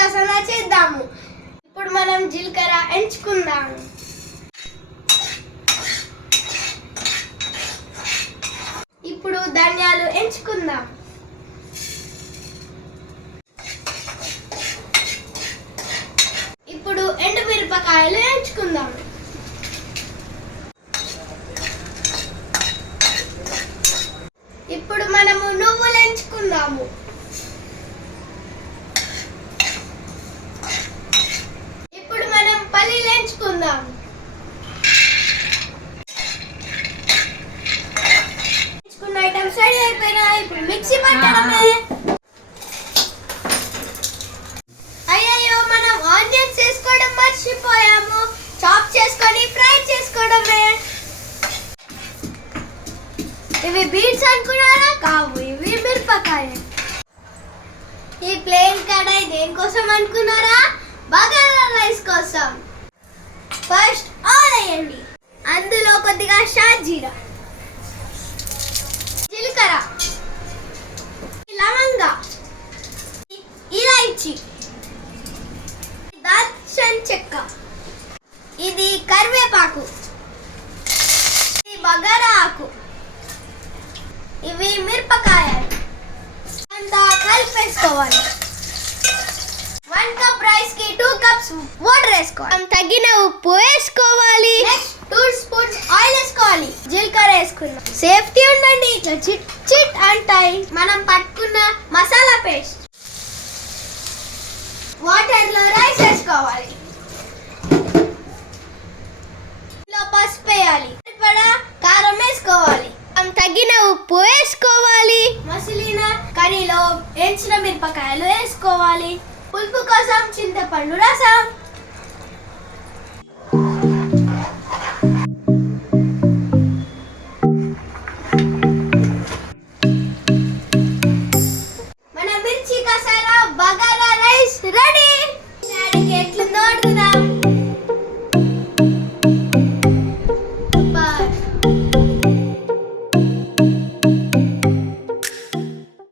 సువాసన చేద్దాము. ఇప్పుడు మనం జీలకర్ర ఎంచుకుందాము. ఇప్పుడు ధనియాలు ఎంచుకుందాం. ఇప్పుడు ఎండుమిరపకాయలు ఎంచుకుందాం. ఇప్పుడు మనము నువ్వులు ఎంచుకుందాము. ఇప్పుడు మనం పల్లీలు ఎంచుకుందాం. ఎంచుకున్న ఐటమ్స్ రెడీ అయిపోయినాయి. ఇప్పుడు మిక్సీ పట్టడమే. అయ్యయ్యో, మనం ఆనియన్స్ వేసుకోవడం మర్చిపోయాము. చాప్ చేసుకొని ఫ్రై చేసుకోవడమే. ఇవి బీన్స్ అనుకున్నారా? కావు, ఇవి మిరపకాయ. ఈ ప్లేన్ కడాయి దేనికోసం అనుకున్నారా? బగారా రైస్ కోసం. ఫస్ట్ ఆయిల్ వేయండి. అందులో కొద్దిగా షాజీరా, జీలకర్ర, లవంగ, ఇలాచి, దాల్చిన చెక్క, ఇది కరివేపాకు, ఇది బగారా ఆకు, ఇవి మిరపకాయలు. అంతా కలిపేసుకోవాలి. 1 కప్ రైస్ కి 2 కప్స్ వాటర్ వేసుకోవాలి. తగిన ఉప్పు వేసుకోవాలి. 2 స్పూన్స్ ఆయిల్ వేసుకోవాలి. జీలకర్ర వేసుకున్నాం. సేఫ్టీ ఉండండి, ఇట్లా చిట్ చిట్ అంటాయి. మనం పట్టుకున్న మసాలా పేస్ట్. వాటర్ లో రైస్ వేసుకోవాలి. పసుపు వేయాలి. కారం వేసుకోవాలి. తగిన ఉప్పు వేసుకోవాలి. మసిలిన కర్రీలో వేయించిన మిరపకాయలు వేసుకోవాలి. పులుపు కోసం చింతపండు రసం.